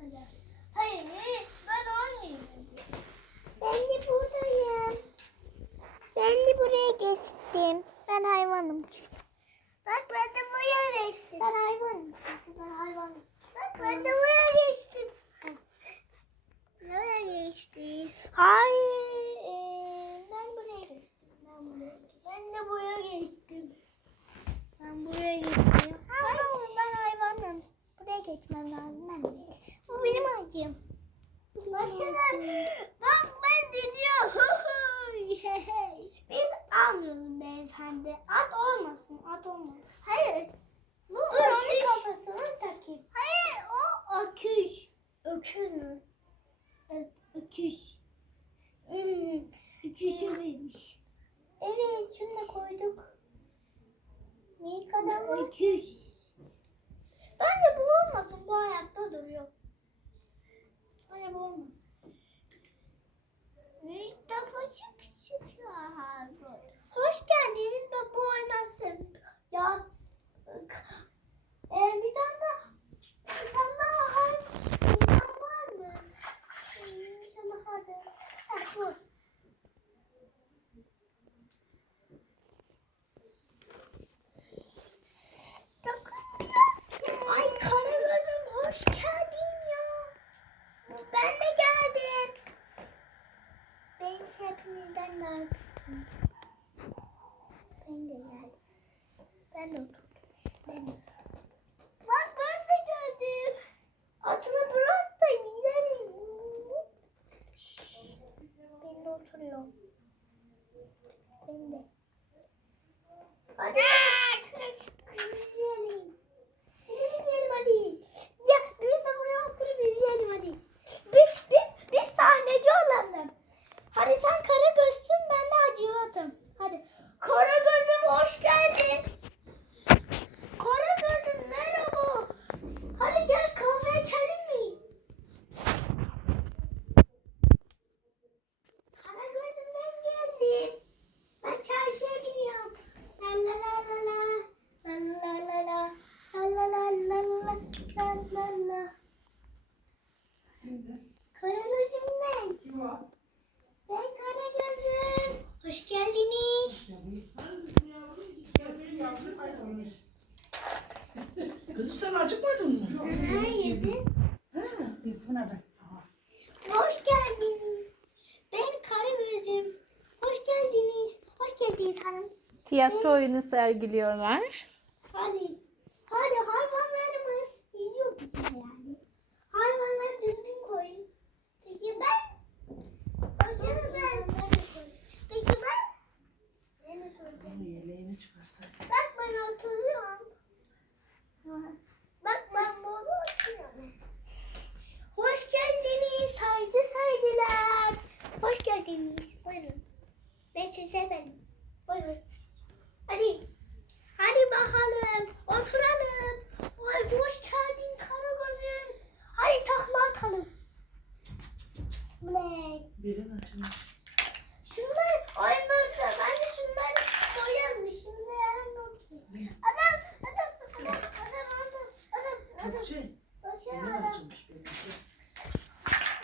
kadar. Ben oynayayım. Ben de buradayım. Ben de buraya geçtim. Ben hayvanım çünkü. Bak ben de buraya geçtim. Ben hayvanım çünkü ben hayvanım. Bak ben de buraya geçtim. Nereye geçtim? Hayır. Ee, ben buraya geçtim. Ben buraya geçtim. Ben de buraya geçtim. Hayır. Bu öküz. kafasına takayım. Hayır, o öküz. Öküz mü? Öküz. Hmm, öküzü vermiş. Evet, şunu da koyduk. Milka'da mı? Öküz. Bence bu olmasın, bu ayakta duruyor. Bence bu olmasın. Çık çıkıyor böyle. Hoş geldiniz ben bu oynasın. Ya e, bir tane daha bir tane daha har- insan var mı? Hmm, İnşallah vardır. Ha, bu. Dokunmuyor. Ay Karagöz'üm hoş geldin ya. Ben de geldim. Ben hepinizden daha. Ben de geldim. Ben de oturdum. Ben de oturdum. Bak ben de geldim. Atını bırak da gidelim. Ben de oturuyorum. Ben de. Hadi. İzleyelim. İzleyelim hadi. Ya biz de buraya oturup izleyelim hadi. Biz, biz, biz sahneci olalım. Hadi sen kara gözsün ben de acıvatım. Hadi. Kara gözüm hoş geldin. Kara gözüm merhaba. Hadi gel kahve içelim mi? Kara gözüm ben geldim. Ben çarşıya gidiyorum. La la la la la. La la la la. La la la la la. La la la. Kara gözüm ben. O? Ben Karagöz'üm. Hoş geldiniz. Kızım sen acıkmadın mı? Hayır. Ha, İsmine bak. Hoş geldiniz. Ben Karagöz'üm. Hoş geldiniz. Hoş geldiniz hanım. Tiyatro oyunu sergiliyorlar. Hadi. Hadi hayvanlarımız izliyor bizi yani. Hayvanları düzgün Bak ben bunu. Hoş geldiniz haydi saydılar. Hoş geldiniz. Buyurun. Ben size benim. Buyurun. Hadi. Hadi bakalım. Oturalım. Oy hoş geldin kara gözüm. Hadi takla atalım. Bu ne? Birin açılmış. Tutucu.